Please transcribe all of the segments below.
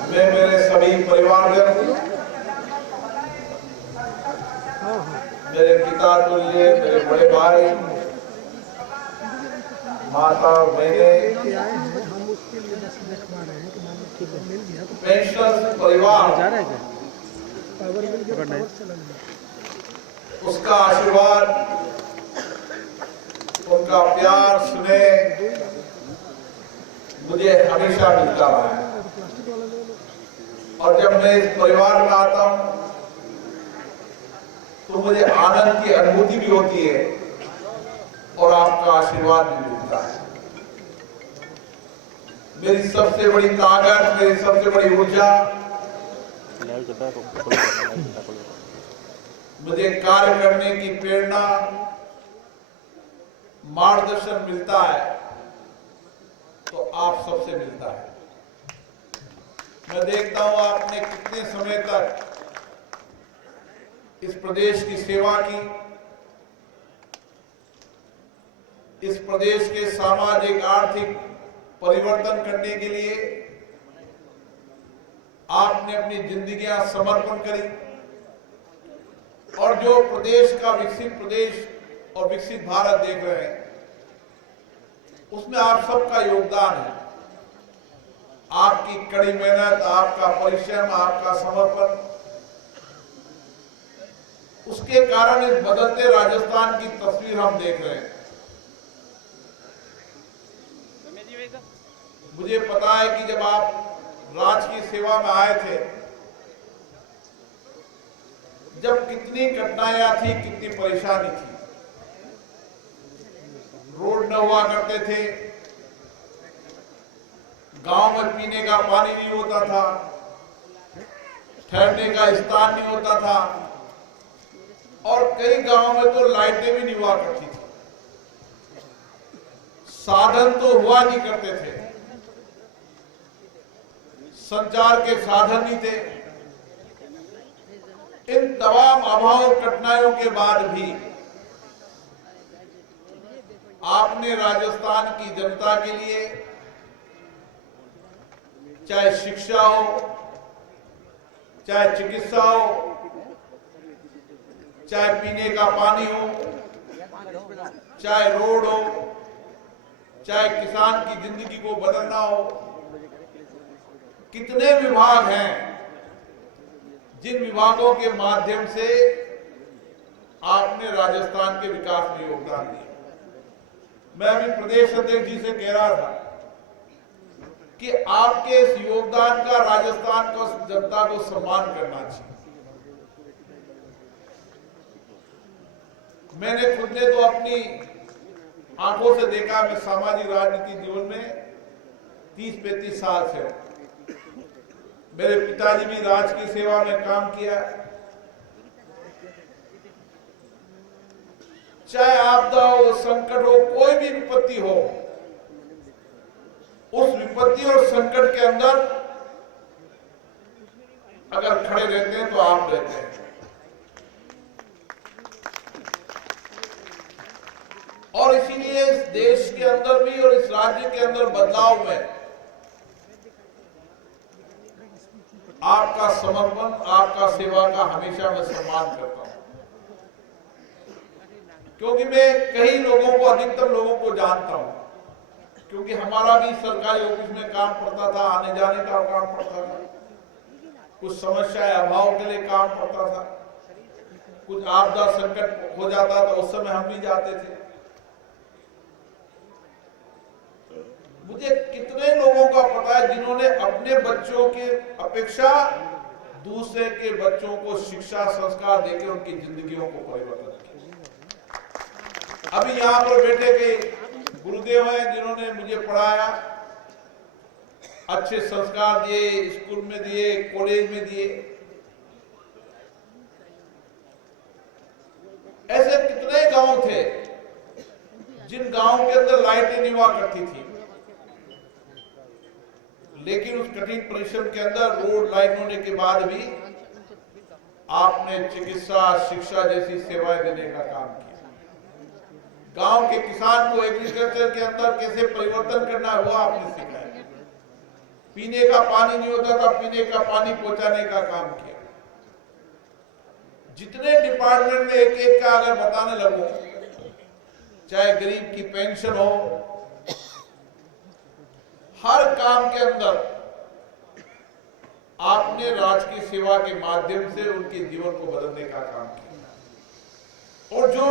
मैं मेरे सभी परिवारजन, मेरे पिता तुल्य, मेरे बड़े भाई, माता, बहने, पेंशनर्स परिवार, उसका आशीर्वाद, उनका प्यार, स्नेह मुझे हमेशा मिलता रहा है। और जब मैं इस परिवार में आता हूं तो मुझे आनंद की अनुभूति भी होती है और आपका आशीर्वाद भी मिलता है। मेरी सबसे बड़ी ताकत, मेरी सबसे बड़ी ऊर्जा मुझे कार्य करने की प्रेरणा, मार्गदर्शन मिलता है तो आप सबसे मिलता है। मैं देखता हूं आपने कितने समय तक इस प्रदेश की सेवा की, इस प्रदेश के सामाजिक आर्थिक परिवर्तन करने के लिए आपने अपनी जिंदगियां समर्पण करी और जो प्रदेश का विकसित प्रदेश और विकसित भारत देख रहे हैं उसमें आप सबका योगदान है। आपकी कड़ी मेहनत, आपका परिश्रम, आपका समर्पण, उसके कारण इस बदलते राजस्थान की तस्वीर हम देख रहे हैं। मुझे पता है कि जब आप राज की सेवा में आए थे, जब कितनी कठिनाइयां थी, कितनी परेशानी थी। रोड न हुआ करते थे, गांव में पीने का पानी नहीं होता था, ठहरने का स्थान नहीं होता था और कई गांवों में तो लाइटें भी नहीं हुआ करती थी। साधन तो हुआ नहीं करते थे, संचार के साधन नहीं थे। इन तमाम अभाव कठिनाइयों के बाद भी आपने राजस्थान की जनता के लिए, चाहे शिक्षा हो, चाहे चिकित्सा हो, चाहे पीने का पानी हो, चाहे रोड हो, चाहे किसान की जिंदगी को बदलना हो, कितने विभाग हैं जिन विभागों के माध्यम से आपने राजस्थान के विकास में योगदान दिया। मैं अभी प्रदेश अध्यक्ष जी से कह रहा था कि आपके इस योगदान का राजस्थान को, जनता को सम्मान करना चाहिए। मैंने खुद ने तो अपनी आंखों से देखा, मैं सामाजिक राजनीतिक जीवन में 30-35 साल से हूं। मेरे पिताजी भी राज की सेवा में काम किया। चाहे आपदा हो, संकट हो, कोई भी विपत्ति हो, उस विपत्ति और संकट के अंदर अगर खड़े रहते हैं तो आप रहते हैं। और इसीलिए इस देश के अंदर भी और इस राज्य के अंदर बदलाव में आपका समर्पण, आपका सेवा का हमेशा मैं सम्मान करता हूं, क्योंकि मैं कई लोगों को, अधिकतर लोगों को जानता हूं, क्योंकि हमारा भी सरकारी ऑफिस में काम पड़ता था, आने जाने का काम पड़ता था, कुछ समस्याएं अभाव के लिए काम पड़ता था, कुछ आपदा संकट हो जाता था, उस समय हम भी जाते थे। मुझे कितने लोगों का पता है जिन्होंने अपने बच्चों की अपेक्षा दूसरे के बच्चों को शिक्षा संस्कार देकर उनकी जिंदगियों को परिवर्तन किया। अभी यहाँ पर बैठे के गुरुदेव हैं जिन्होंने मुझे पढ़ाया, अच्छे संस्कार दिए, स्कूल में दिए, कॉलेज में दिए। ऐसे कितने गांव थे जिन गांवों के अंदर लाइटें नहीं हुआ करती थी, लेकिन उस कठिन परिश्रम के अंदर रोड लाइन होने के बाद भी आपने चिकित्सा, शिक्षा जैसी सेवाएं देने का काम किया। गांव के किसान को एग्रीकल्चर के अंदर कैसे परिवर्तन करना हुआ आपने सिखाया। पीने का पानी नहीं होता था, पीने का पानी पहुंचाने का काम किया। जितने डिपार्टमेंट में एक एक का अगर बताने लगूं, चाहे गरीब की पेंशन हो, हर काम के अंदर आपने राजकीय सेवा के माध्यम से उनके जीवन को बदलने का काम किया। और जो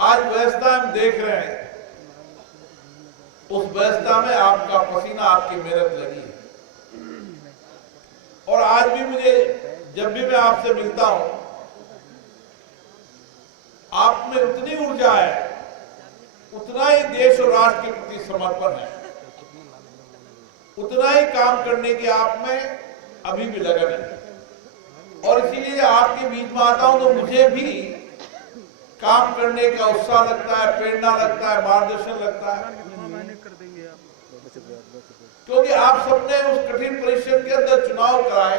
आज व्यवस्था हम देख रहे हैं, उस व्यवस्था में आपका पसीना, आपकी मेहनत लगी है। और आज भी मुझे, जब भी मैं आपसे मिलता हूं, आप में उतनी ऊर्जा है, उतना ही देश और राष्ट्र के प्रति समर्पण है, उतना ही काम करने की आप में अभी भी लगन है। और इसीलिए आपके बीच में आता हूं तो मुझे भी काम करने का उत्साह लगता है, प्रेरणा लगता है, मार्गदर्शन लगता है। क्योंकि आप सबने उस कठिन परिश्रम के अंदर चुनाव कराए।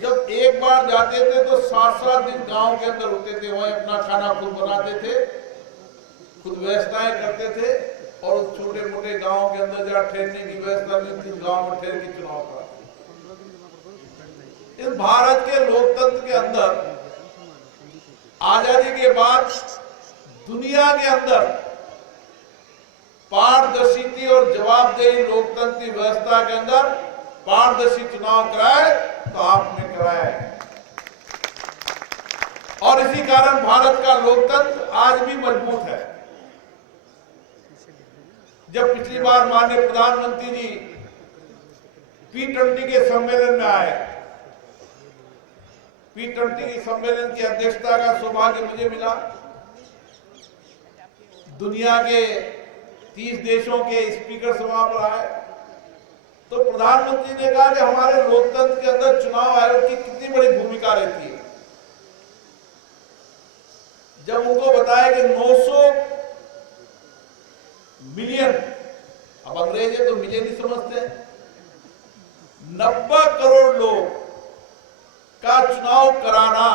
जब एक बार जाते थे तो 7-7 दिन गांव के अंदर होते थे, वहीं अपना खाना खुद बनाते थे, खुद व्यवस्थाएं करते थे। और उस छोटे मोटे गांव के अंदर जहाँ ठहरने की व्यवस्था नहीं थी, गांव में ठहर के चुनाव कराते। इस भारत के लोकतंत्र के अंदर आजादी के बाद दुनिया के अंदर पारदर्शी और जवाबदेही लोकतंत्र की व्यवस्था के अंदर पारदर्शी चुनाव कराए तो आपने कराया। और इसी कारण भारत का लोकतंत्र आज भी मजबूत है। जब पिछली बार माननीय प्रधानमंत्री जी P20 के सम्मेलन में आए, P20 के सम्मेलन की अध्यक्षता का सौभाग्य मुझे मिला। दुनिया के 30 देशों के स्पीकर वहां पर आए, तो प्रधानमंत्री ने कहा कि हमारे लोकतंत्र के अंदर चुनाव आयोग की कितनी बड़ी भूमिका रहती है। जब उनको बताया कि 900 मिलियन, अब अंग्रेज है तो मिलियन ही समझते हैं, 90 करोड़ लोग का चुनाव कराना,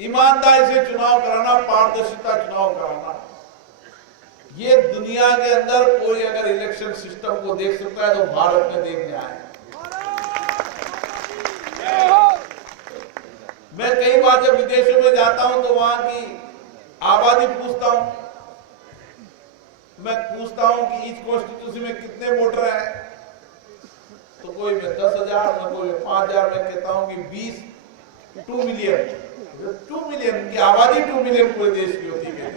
ईमानदारी से चुनाव कराना, पारदर्शिता चुनाव कराना, ये दुनिया के अंदर कोई अगर इलेक्शन सिस्टम को देख सकता है तो भारत में देखने आए। मैं कई बार जब विदेशों में जाता हूं तो वहां की आबादी पूछता हूं, मैं पूछता हूं कि ईच कॉन्स्टिट्यूंसी में कितने वोटर हैं, तो कोई में 10,000, ना कोई में 5,000। मैं कहता हूं कि 2 मिलियन की आबादी, 2 मिलियन पूरे देश की होती है।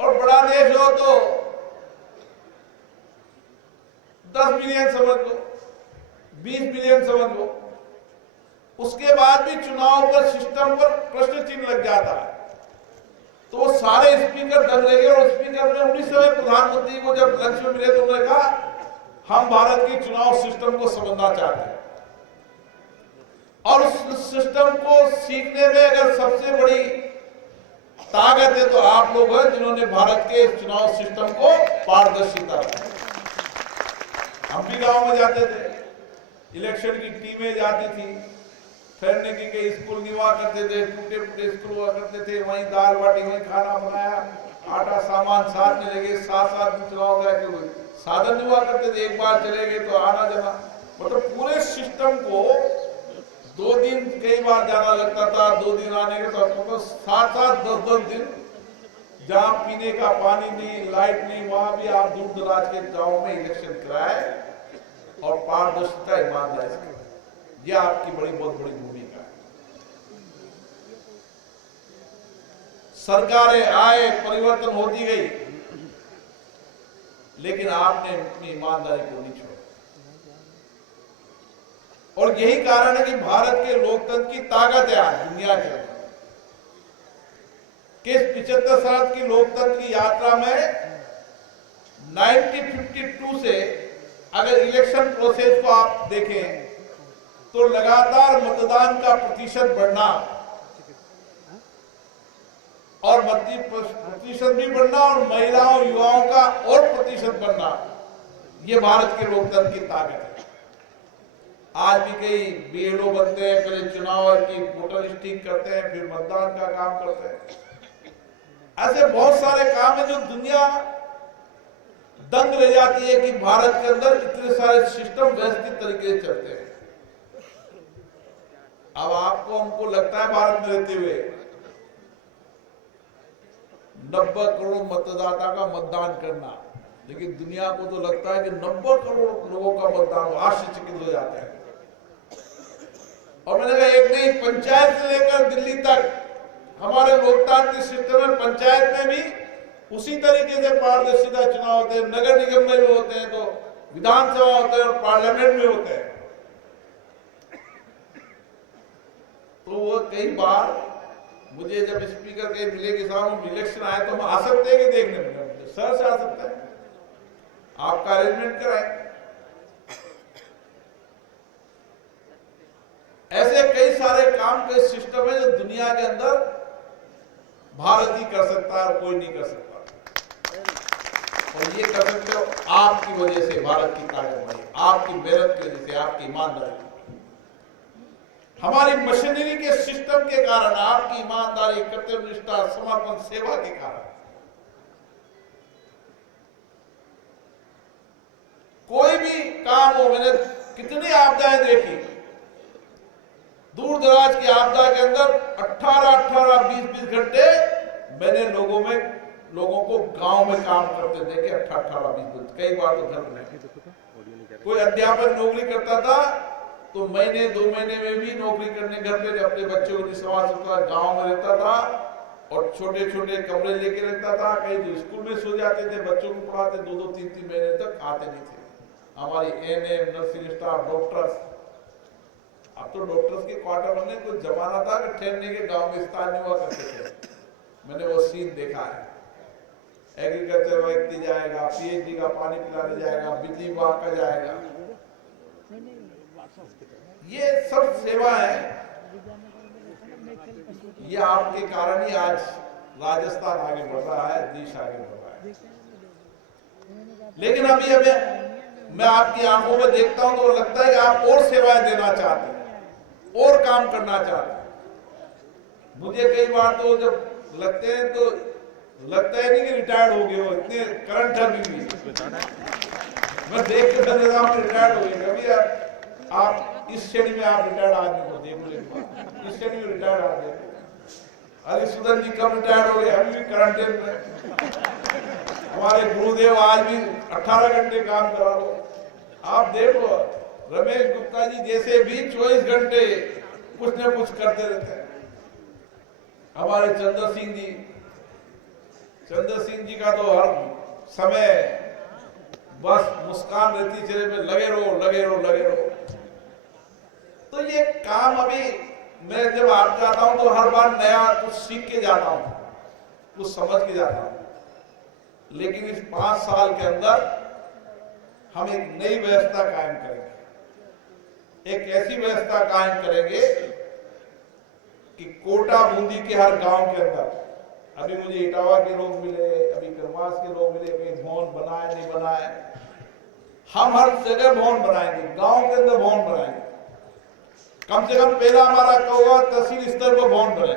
और बड़ा देश हो तो 10 मिलियन समझ लो, 20 मिलियन समझ लो। उसके बाद भी चुनाव पर, सिस्टम पर प्रश्न चिन्ह लग जाता है। तो वो सारे स्पीकर दंग रह गए। और स्पीकर ने उन्हीं समय प्रधानमंत्री को जब लंच में मिले तो उन्होंने कहा, हम भारत की चुनाव सिस्टम को समझना चाहते हैं, और उस सिस्टम को सीखने में अगर सबसे बड़ी ताकत है तो आप लोग हैं, जिन्होंने भारत के चुनाव सिस्टम को पारदर्शिता दी। हम भी गांव में जाते थे, इलेक्शन की टीमें जाती थी, ठहरने के कई स्कूल नहीं हुआ करते थे, टूटे फूटे स्कूल हुआ करते थे, वहीं दाल बाटी, वहीं खाना बनाया, आटा सामान साथ में लगे, 7-7 दिन चुनाव गए, कोई साधन नहीं हुआ करते थे, एक बार चले गए तो आना जाना, मतलब पूरे सिस्टम को 2 दिन कई बार जाना लगता था, 2 दिन आने के, तो 7-7, 10-10 दिन, जहां पीने का पानी नहीं, लाइट नहीं, वहां भी आप दूर दराज के गांव में इलेक्शन कराए और पारदर्शिता, ईमानदारी से। यह आपकी बहुत बड़ी भूमिका है। सरकारें आए, परिवर्तन होती गई, लेकिन आपने अपनी ईमानदारी को नहीं छोड़ा। और यही कारण है कि भारत के लोकतंत्र की ताकत है आज दुनिया के अंदर। कि 75 साल की लोकतंत्र की यात्रा में 1952 से अगर इलेक्शन प्रोसेस को आप देखें तो लगातार मतदान का प्रतिशत बढ़ना और प्रतिशत भी बढ़ना और महिलाओं युवाओं का और प्रतिशत बढ़ना, ये भारत के लोकतंत्र की ताकत है। आज भी कई बीएलओ बनते हैं, पहले चुनाव की वोटर लिस्टिंग करते हैं, फिर मतदान का काम करते हैं। ऐसे बहुत सारे काम है जो दुनिया दंग रह जाती है कि भारत के अंदर इतने सारे सिस्टम व्यवस्थित तरीके से चलते हैं। अब आपको हमको लगता है भारत में रहते हुए 90 करोड़ मतदाता का मतदान करना, लेकिन दुनिया को तो लगता है कि 90 करोड़ लोगों का मतदान, आश्चर्यचकित हो जाते हैं। और मैंने कहा एक नहीं, पंचायत से लेकर दिल्ली तक हमारे लोकतांत्रिक सिस्टम में पंचायत में भी उसी तरीके से पारदर्शिता चुनाव होते हैं, नगर निगम में भी होते हैं, तो विधानसभा होते हैं और पार्लियामेंट में होते हैं। तो वो कई बार मुझे जब स्पीकर के मिले कि साहब इलेक्शन आए तो हम आ सकते हैं कि देखने में, सर से आ सकता है, आपका अरेंजमेंट कराए। ऐसे कई सारे काम के सिस्टम है जो दुनिया के अंदर भारत ही कर सकता है और कोई नहीं कर सकता। और ये कर सकते हो आपकी वजह से, भारत की ताकत, आपकी मेहनत की वजह से, आपकी ईमानदारी, हमारी मशीनरी के सिस्टम के कारण, आपकी ईमानदारी, कर्तव्य निष्ठा, समर्पण, सेवा के कारण। कोई भी काम हो, मैंने कितनी आपदाएं देखी, दूर दराज की आपदा के अंदर 18-18, 20-20 घंटे मैंने लोगों को गांव में काम करते देखे। 18-20 कई बार तो घर में कोई अध्यापक नौकरी करता था तो महीने 2 महीने में भी नौकरी करने घर पे अपने बच्चों को सवाल सकता, गाँव में रहता था और छोटे छोटे कमरे लेके रहता था। कई जो स्कूल में सो जाते थे, बच्चों को पढ़ाते 2-2, 3-3 महीने तक आते नहीं थे। हमारी एएनएम, नर्सिंग स्टाफ, डॉक्टर्स, अब तो डॉक्टर्स के क्वार्टर बनने कुछ जमाना था कि ठहरने के गांव में स्थान नहीं हुआ करते थे। मैंने वो सीन देखा है। एग्रीकल्चर व्यक्ति जाएगा, पीएचडी का पानी पिलाने जाएगा, बिजली विभाग का जाएगा, ये सब सेवा है। ये आपके कारण ही आज राजस्थान आगे बढ़ रहा है, देश आगे बढ़ रहा है। लेकिन अभी मैं आपकी आंखों में देखता हूं तो लगता है कि आप और सेवाएं देना चाहते हैं, और काम करना चाहते हैं। मुझे कई बार तो जब लगते हैं तो लगता है नहीं कि रिटायर्ड हो गए हो, इतने करंट अभी भी मैं देख के रिटायर्ड हो गए। कभी आप इस श्रेणी में आप रिटायर्ड आदमी को देख लो, इस श्रेणी में रिटायर्ड आदमी। अरे सुधन जी कब रिटायर्ड हो गए, अभी भी करंट में। हमारे गुरुदेव आज भी 18 घंटे काम करा लो। आप देखो रमेश गुप्ता जी जैसे भी 24 घंटे कुछ न कुछ करते रहते हैं। हमारे चंद्र सिंह जी का तो हर समय बस मुस्कान रहती चेहरे में, लगे रहो। तो ये काम अभी मैं जब आप जाता हूं तो हर बार नया कुछ सीख के जाता हूं, कुछ समझ के जाता हूं। लेकिन इस 5 साल के अंदर हम एक नई व्यवस्था कायम करेंगे, एक ऐसी व्यवस्था कायम करेंगे कि कोटा बूंदी के हर गांव के अंदर, अभी मुझे इटावा के लोग मिले, अभी करमास के लोग मिले, कहीं भवन बनाए नहीं बनाए, हम हर जगह भवन बनाएंगे, गांव के अंदर भवन बनाएंगे। कम से कम पहला हमारा कौवा तहसील स्तर पर भवन बने,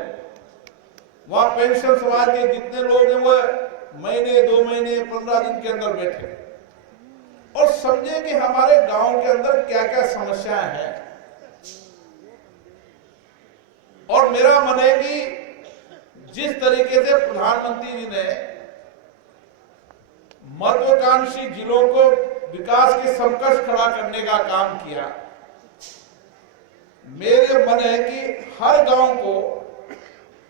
वहां पेंशन समाज के जितने लोग हैं वो महीने 2 महीने 15 दिन के अंदर बैठे और समझे कि हमारे गांव के अंदर क्या क्या समस्याएं हैं। और मेरा मन है कि जिस तरीके से प्रधानमंत्री जी ने महत्वाकांक्षी जिलों को विकास के समकक्ष खड़ा करने का काम किया, मेरे मन है कि हर गांव को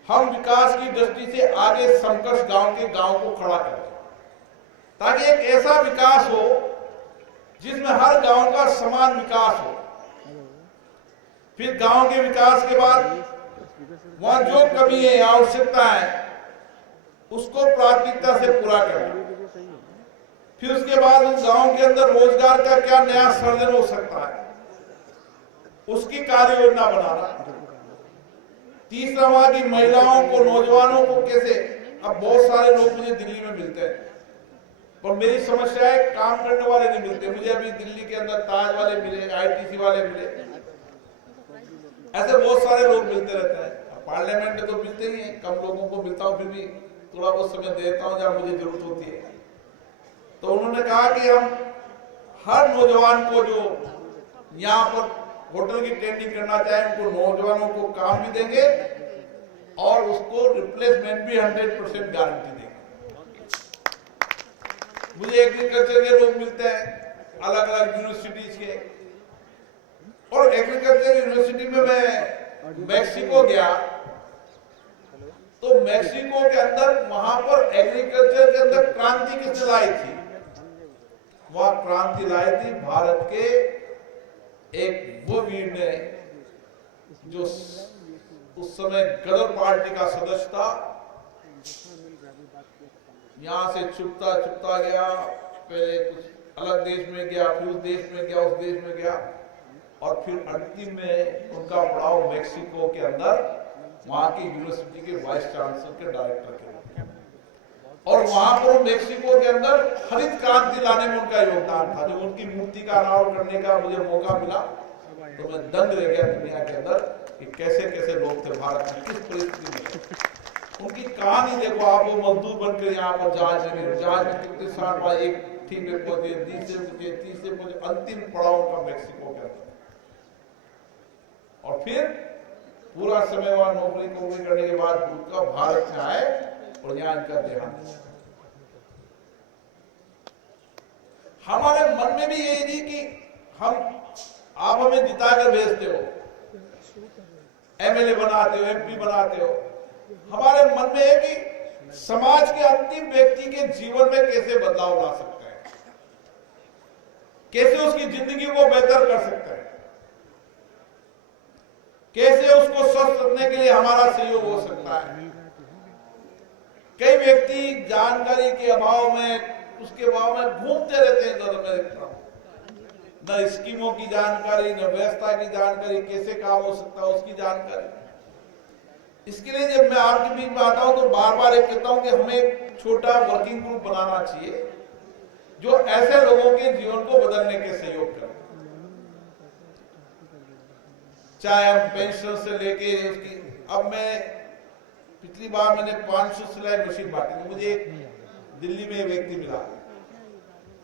हम विकास की दृष्टि से आगे समकक्ष गांव को खड़ा करें, ताकि एक ऐसा विकास हो जिसमें हर गांव का समान विकास हो। फिर गांव के विकास के बाद वहां जो कमी है, आवश्यकता है, उसको प्राथमिकता से पूरा करना। फिर उसके बाद उस गांव के अंदर रोजगार का क्या नया सृजन हो सकता है, उसकी कार्य योजना बनाना। तीसरा वहां की महिलाओं को, नौजवानों को कैसे, अब बहुत सारे लोग मुझे दिल्ली में मिलते हैं और मेरी समस्या है काम करने वाले नहीं मिलते। मुझे अभी दिल्ली के अंदर ताज वाले मिले, आईटीसी वाले मिले, ऐसे बहुत सारे लोग मिलते रहते हैं। पार्लियामेंट में तो मिलते ही हैं, कम लोगों को मिलता हूं, फिर भी थोड़ा बहुत समय देता हूं जहां मुझे जरूरत होती है। तो उन्होंने कहा कि हम हर नौजवान को जो यहाँ पर होटल की ट्रेनिंग करना चाहे उनको नौजवानों को काम भी देंगे और उसको रिप्लेसमेंट भी 100% गारंटी देंगे। मुझे एग्रीकल्चर के लोग मिलते हैं अलग अलग यूनिवर्सिटीज के, और एग्रीकल्चर यूनिवर्सिटी में मैं मैक्सिको गया तो मैक्सिको के अंदर वहां पर एग्रीकल्चर के अंदर क्रांति किसने लाई थी? वह क्रांति लाई थी भारत के एक वो वीर ने जो उस समय गदर पार्टी का सदस्य था। यहां से छुपता छुपता गया, पहले कुछ अलग देश में गया, फिर उस देश में गया, उस देश में गया, और फिर अंतिम में उनका पड़ाव मैक्सिको के अंदर वहां की यूनिवर्सिटी के वाइस चांसलर के डायरेक्टर के रूप में, और वहां पर मैक्सिको के अंदर हरित क्रांति लाने में उनका योगदान था। जब उनकी मूर्ति का अनावरण करने का मुझे मौका मिला तो मैं दंग रह गया दुनिया के अंदर कि कैसे कैसे लोग थे भारत में, किस परिस्थिति में। उनकी कहानी देखो आप, वो मजदूर बनकर यहाँ पर जहाज में कितने साल बाद एक ठीक में पहुंचे, तीसरे पहुंचे, अंतिम पड़ाव उनका मैक्सिको के अंदर, और फिर पूरा समय वहां नौकरी करने के बाद उनका भारत में आए और यहाँ इनका देहांत। हमारे मन में भी यही थी कि आप हमें जिताकर भेजते हो, एमएलए बनाते हो, एमपी बनाते हो, हमारे मन में है कि समाज के अंतिम व्यक्ति के जीवन में कैसे बदलाव ला सकते हैं, कैसे उसकी जिंदगी को बेहतर कर सकते हैं, कैसे उसको स्वस्थ रखने के लिए हमारा सहयोग हो सकता है। कई व्यक्ति जानकारी के अभाव में, उसके अभाव में घूमते रहते हैं इधर उधर, न स्कीमों की जानकारी, न व्यवस्था की जानकारी, कैसे काम हो सकता है उसकी जानकारी। इसके लिए जब मैं आपके बीच में आता हूं तो बार बार एक कहता हूं कि हमें एक छोटा वर्किंग ग्रुप बनाना चाहिए जो ऐसे लोगों के जीवन को बदलने के सहयोग करे। चाहे हम पेंशन से लेके उसकी, अब मैं पिछली बार मैंने 500 सिलाई मशीन बांटी, मुझे एक दिल्ली में व्यक्ति मिला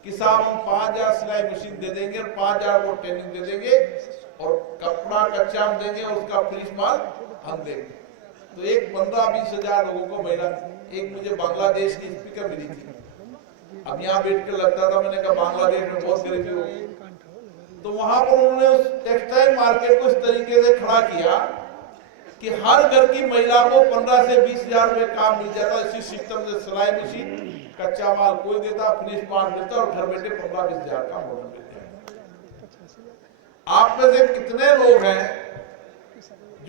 कि साहब हम 5000 सिलाई मशीन दे देंगे और 5000 को ट्रेनिंग दे देंगे और कपड़ा कच्चा हम देंगे और उसका फिनिश माल हम देंगे। तो एक 15-20 हजार लोगों को महिला, एक मुझे बांग्लादेश की स्पीकर मिली थी। अब यहाँ बैठ कर लगता था, मैंने कहा बांग्लादेश में बहुत गरीबी होगी, तो वहां पर उन्होंने उस टेक्सटाइल मार्केट को इस तरीके से खड़ा किया कि हर घर की महिला को 15 से 20 हजार रुपए काम मिल जाता। इसी सिस्टम से सिलाई मशीन, कच्चा माल कोई देता, फिनिश माल देता और घर बैठे 15-20 हजार का मॉडल देते हैं। आप में से कितने लोग हैं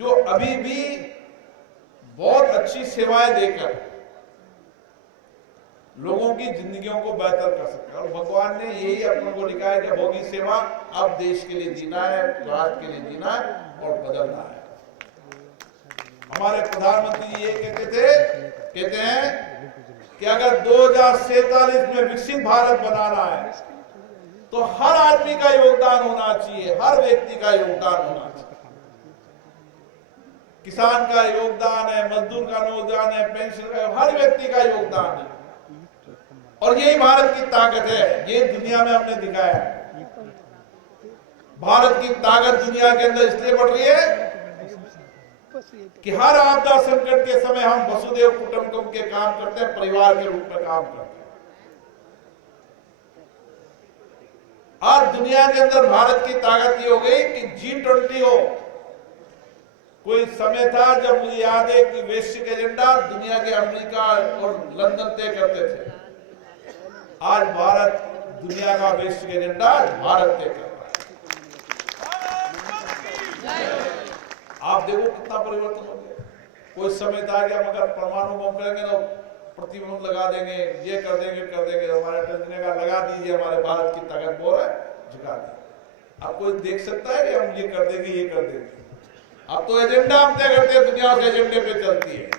जो अभी भी बहुत अच्छी सेवाएं देकर लोगों की जिंदगियों को बेहतर कर सकते हैं? और भगवान ने यही अपनों को लिखा है कि भोगी सेवा, अब देश के लिए जीना है, राष्ट्र के लिए जीना है और बदलना है। हमारे प्रधानमंत्री जी ये कहते हैं कि अगर 2047 में विकसित भारत बनाना है तो हर आदमी का योगदान होना चाहिए, हर व्यक्ति का योगदान होना चाहिए। किसान का योगदान है, मजदूर का योगदान है, पेंशन का, हर व्यक्ति का योगदान है, और यही भारत की ताकत है। ये दुनिया में हमने दिखाया है। भारत की ताकत दुनिया के अंदर इसलिए बढ़ रही है कि हर आपदा संकट के समय हम वसुदेव कुटुंबकम के काम करते हैं, परिवार के रूप में काम करते हैं। आज दुनिया के अंदर भारत की ताकत ये हो गई कि G20 हो। कोई समय था जब मुझे याद है कि वैश्विक एजेंडा दुनिया के अमेरिका और लंदन तय करते थे। आज भारत दुनिया का वैश्विक एजेंडा भारत तय कर रहा है। आप देखो कितना परिवर्तन हो गया। कोई समय था कि हम अगर परमाणु बम करेंगे तो प्रतिबंध लगा देंगे, ये कर देंगे। हमारे टंकने का लगा दीजिए, हमारे भारत की ताकत बोल है, झुका दी। अब कोई देख सकता है कि हम ये कर देंगे। अब तो एजेंडा हम तय करते हैं, दुनिया उस एजेंडे पे चलती है।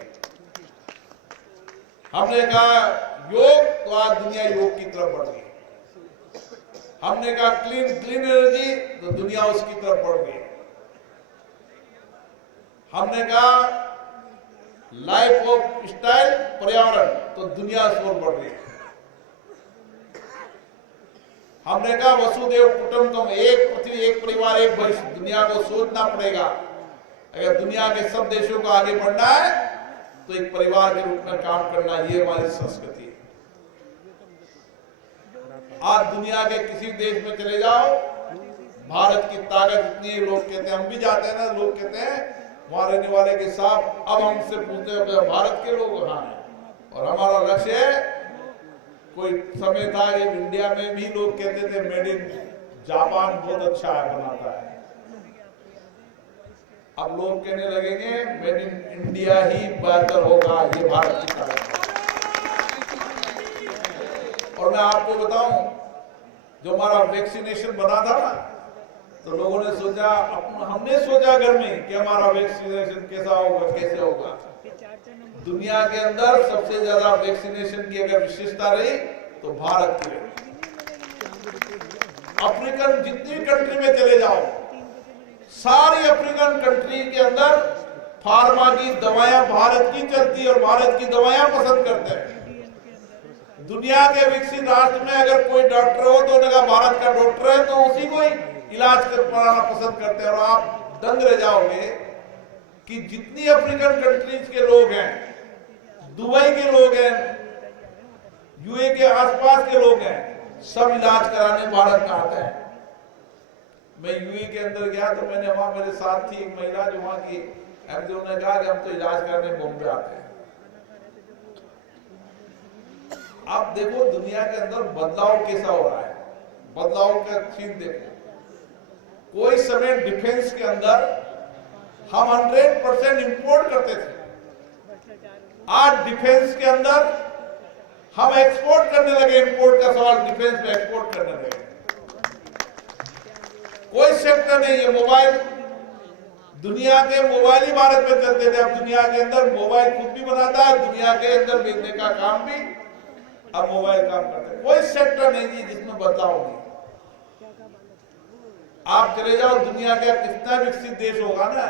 हमने कहा योग, तो आज दुनिया योग की तरफ बढ़ गई। हमने कहा क्लीन एनर्जी, तो दुनिया उसकी तरफ बढ़ गई। हमने कहा लाइफ ऑफ स्टाइल, पर्यावरण, तो दुनिया उस ओर बढ़ रही है। हमने कहा वसुदेव कुटुंबकम, एक पृथ्वी एक परिवार एक भविष्य, दुनिया को सोचना पड़ेगा। अगर दुनिया के सब देशों को आगे बढ़ना है तो एक परिवार के रूप में काम करना, ये हमारी संस्कृति है। आज दुनिया के किसी देश में चले जाओ, भारत की ताकत इतनी है, लोग कहते हैं, हम भी जाते हैं ना, लोग कहते हैं वहां रहने वाले के साथ, अब हमसे पूछते हैं भारत के लोग कहाँ हैं, और हमारा लक्ष्य है। कोई समय था कि इंडिया में भी लोग कहते थे मेड इन जापान बहुत अच्छा है, बनाता है। अब लोग कहने लगेंगे मेड इन इंडिया ही बेहतर होगा, ये भारत की ताकत है। और मैं आपको बताऊं, जो हमारा वैक्सीनेशन बना था ना, तो लोगों ने सोचा, हमने सोचा घर में कि हमारा वैक्सीनेशन कैसा होगा, कैसे होगा। दुनिया के अंदर सबसे ज्यादा वैक्सीनेशन की अगर विशेषता रही तो भारत की रही। अफ्रीकन जितनी भी कंट्री में चले जाओ, सारी अफ्रीकन कंट्री के अंदर फार्मा की दवाएं भारत की चलती है और भारत की दवाएं पसंद करते हैं। दुनिया के विकसित राष्ट्र में अगर कोई डॉक्टर हो तो उनका भारत का डॉक्टर है, तो उसी को इलाज कराना पसंद करते हैं। और आप दंग रह जाओगे कि जितनी अफ्रीकन कंट्रीज के लोग हैं, दुबई के लोग हैं, यूए के आसपास के लोग हैं, सब इलाज कराने भारत में आते हैं। मैं यूए के अंदर गया तो मैंने वहां, मेरे साथ थी एक महिला जो वहां की एमडी, उन्होंने कहा कि हम तो इलाज कराने बॉम्बे आते हैं। आप देखो दुनिया के अंदर बदलाव कैसा हो रहा है, बदलाव का चीज देखो। कोई समय डिफेंस के अंदर हम 100% इंपोर्ट करते थे, आज डिफेंस के अंदर हम एक्सपोर्ट करने लगे। इंपोर्ट का सवाल, डिफेंस में एक्सपोर्ट करने लगे। कोई सेक्टर नहीं है। मोबाइल, दुनिया के मोबाइल ही भारत में चलते थे, अब दुनिया के अंदर मोबाइल खुद भी बनाता है, दुनिया के अंदर बेचने का काम भी अब मोबाइल काम करते हैं। कोई सेक्टर नहीं है जिसमें बदलाव नहीं। आप चले जाओ दुनिया का कितना विकसित देश होगा ना,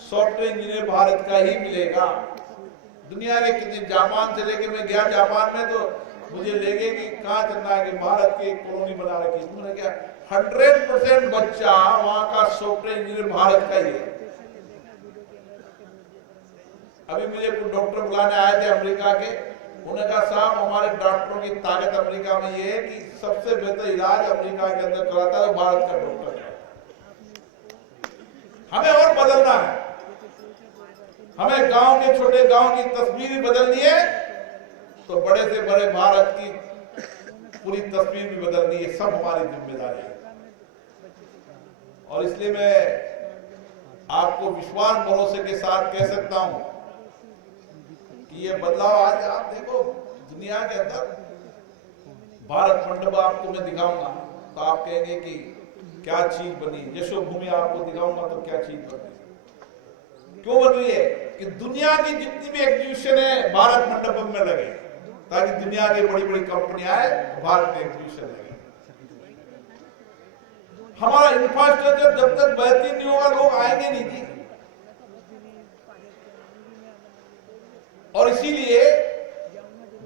सॉफ्टवेयर इंजीनियर भारत का ही मिलेगा। दुनिया के कितने, जापान से लेके मैं गया जापान में, तो मुझे लगे कि कहाँ चलना है कि भारत की एक कॉलोनी बना रखी। उन्होंने क्या 100% बच्चा वहां का सॉफ्टवेयर इंजीनियर भारत का ही है। अभी मुझे कुछ डॉक्टर बुलाने आए थे अमेरिका के, उन्होंने कहा साहब हमारे डॉक्टरों की ताकत अमेरिका में ये है कि सबसे बेहतर इलाज अमेरिका के अंदर कराता है भारत का डॉक्टर है। हमें और बदलना है, हमें गांव के छोटे गांव की तस्वीर बदलनी है, तो बड़े से बड़े भारत की पूरी तस्वीर भी बदलनी है। सब हमारी जिम्मेदारी है। और इसलिए मैं आपको विश्वास भरोसे के साथ कह सकता हूं कि ये बदलाव आज आप देखो दुनिया के अंदर। भारत मंडप आपको मैं दिखाऊंगा तो आप कहेंगे कि क्या चीज बनी। यशोभूमि आपको दिखाऊंगा तो क्या चीज बनी। क्यों बन रही है कि दुनिया की जितनी भी एग्जीबिशन है भारत मंडपम में लगे, ताकि दुनिया की बड़ी बड़ी कंपनियां आए, भारत में एग्जीबिशन लगे। हमारा इंफ्रास्ट्रक्चर जब तक बेहतर नहीं होगा लोग आएंगे नहीं जी। और इसीलिए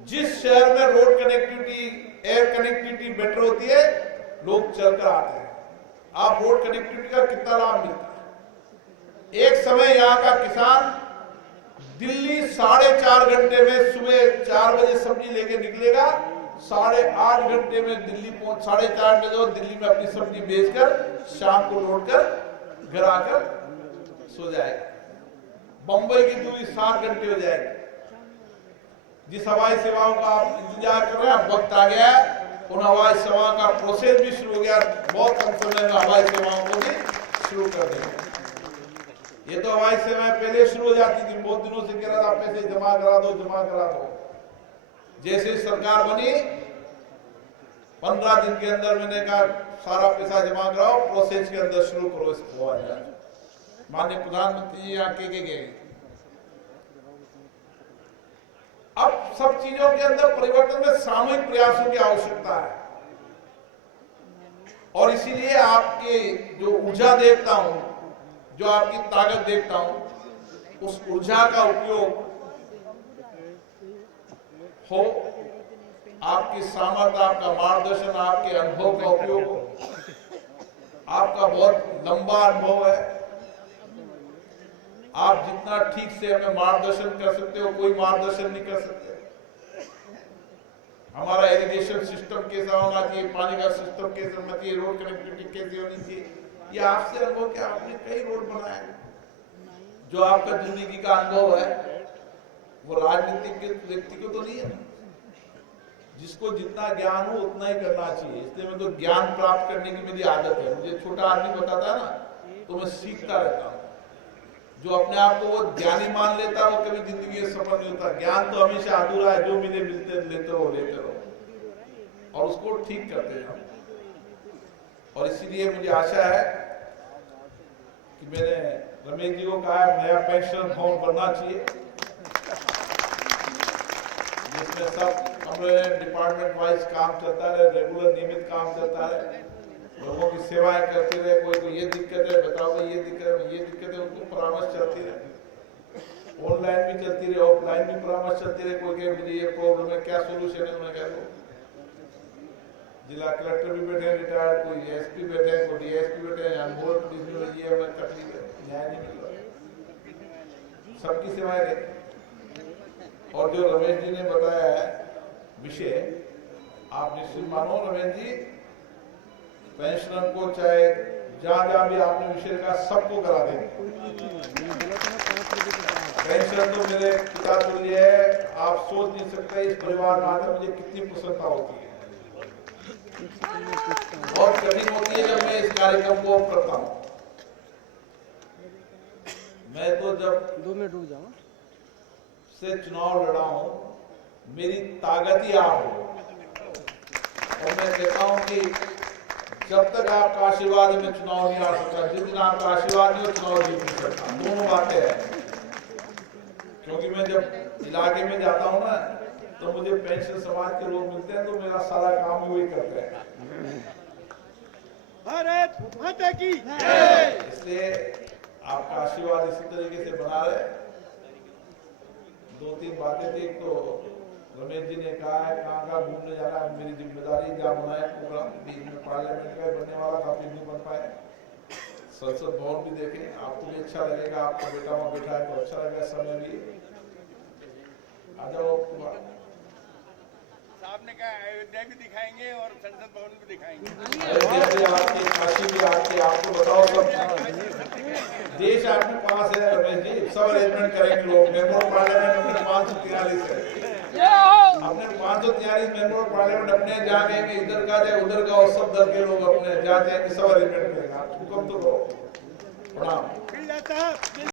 जिस शहर में road connectivity, air connectivity better होती है, लोग चलकर आते हैं। आप रोड कनेक्टिविटी का कितना लाभ मिलता है। एक समय यहाँ का किसान दिल्ली 4.5 घंटे में, सुबह 4 बजे सब्जी लेके निकलेगा, 8.5 घंटे में दिल्ली पहुंच, 4:30 बजे दिल्ली में अपनी सब्जी बेचकर शाम को लौट कर घर आकर सो जाएगा। बंबई की दूरी 7 घंटे हो जाएगी। जिस हवाई सेवाओं का आप इंतजार कर रहे हैं, वक्त आ गया है, उन हवाई सेवाओं का प्रोसेस भी शुरू हो गया। बहुत कम समय में हवाई सेवाओं को भी शुरू कर देंगे। ये तो हवाई सेवाएं पहले शुरू हो जाती थी, बहुत दिनों से कह रहा था पैसे जमा करा दो, जमा करा दो। जैसे सरकार बनी 15 दिन के अंदर मैंने कहा सारा पैसा जमा कराओ, प्रोसेस के अंदर शुरू करो इसको। माननीय प्रधानमंत्री जी यहाँ के गए। अब सब चीजों के अंदर परिवर्तन में सामूहिक प्रयासों की आवश्यकता है। और इसीलिए आपके जो ऊर्जा देखता हूं, जो आपकी ताकत देखता हूं, उस ऊर्जा का उपयोग हो। आपकी सामर्थ्य, आपका मार्गदर्शन, आपके अनुभव का उपयोग हो। आपका बहुत लंबा अनुभव है, आप जितना ठीक से हमें मार्गदर्शन कर सकते हो कोई मार्गदर्शन नहीं कर सकते। हमारा इरिगेशन सिस्टम कैसा होना चाहिए, पानी का सिस्टम कैसा होना चाहिए, रोड कनेक्टिविटी कैसी होनी चाहिए, ये आपसे अनुभव के आपने कई रोड बनाए। जो आपका जिंदगी का अनुभव है वो राजनीतिक व्यक्ति को तो नहीं है। जिसको जितना ज्ञान हो उतना ही करना चाहिए। इसलिए मैं तो ज्ञान प्राप्त करने की मेरी आदत है। मुझे छोटा आदमी बताता है ना तो मैं सीखता रहता हूँ। जो अपने आप को वो ज्ञानी मान लेता है वो कभी जिंदगी में सफल नहीं होता। ज्ञान तो हमेशा अधूरा है, जो मुझे मिलते लेते रहो और उसको ठीक करते जाओ। और इसीलिए मुझे आशा है कि मैंने रमेश जी को कहा नया पेंशन भवन बनना चाहिए जिसमें सब हमारे डिपार्टमेंट वाइज काम चलता रहे, रेगुलर नियमित काम चलता रहे, लोगों की सेवाएं करते रहे। कोई को ये दिक्कत है बताओ भाई, ये दिक्कत है, ये दिक्कत है, उनको परामर्श चलती रहे। ऑनलाइन भी चलती रहे, ऑफलाइन भी परामर्श चलती रहे। कोई कहे मुझे ये प्रॉब्लम है, क्या सोल्यूशन है, उन्हें कह दो। जिला कलेक्टर भी बैठे हैं रिटायर्ड, कोई एसपी बैठे हैं, कोई डीएसपी बैठे हैं, अनमोल पुलिस में ये हमें तकलीफ है, न्याय नहीं मिल रहा। सबकी सेवाएं रहे। और जो रमेश जी ने बताया है विषय, आप निश्चित मानो रमेश जी, पेंशनर को चाहे जहां जहां भी आपने विषय का सबको करा देंगे। पेंशन तो मेरे पिता तुल्य है, आप सोच नहीं सकते इस परिवार में आकर मुझे कितनी प्रसन्नता होती है। बहुत कठिन होती है जब मैं इस कार्यक्रम को करता हूँ। मैं तो जब 2 मिनट रुक जाओ से चुनाव लड़ा हूं, मेरी ताकत ही आप हो। और मैं कहता हूं कि जब तक आपका आशीर्वाद में चुनाव नहीं आ सकता, जिस दिन आपका आशीर्वाद नहीं हो चुनाव जीत नहीं सकता। दोनों बातें हैं। क्योंकि मैं जब इलाके में जाता हूं ना तो मुझे पेंशन समाज के लोग मिलते हैं, तो मेरा सारा काम वही करते हैं। भारत माता की जय। इसलिए आपका आशीर्वाद इसी तरीके से बना रहे। 2-3 बातें थी। एक तो रमेश जी ने कहा है कहाँ घूमने जाना है, मेरी जिम्मेदारी जहाँ बनाए प्रोग्राम, बीच में पार्लियामेंट का बनने वाला था, फिर नहीं बन पाए। संसद भवन भी देखें, आपको भी अच्छा लगेगा, आपका बेटा वहाँ बैठा है तो अच्छा लगेगा। समय भी आ जाओ। साहब ने कहा अयोध्या भी दिखाएंगे और संसद भवन भी दिखाएंगे। अयोध्या भी आपकी, काशी भी आपकी, आपको बताओ सब देश आपके पास है रमेश जी, सब अरेंजमेंट करेंगे लोग। मेंबर पार्लियामेंट अपने 543 है, अपने 543 मेंबर पार्लियामेंट अपने जहाँ कहेंगे इधर का जाए उधर का, और सब दल के लोग अपने जहाँ जाएंगे सब अरेंजमेंट करेंगे। आप हुक्म तो लो। प्रणाम।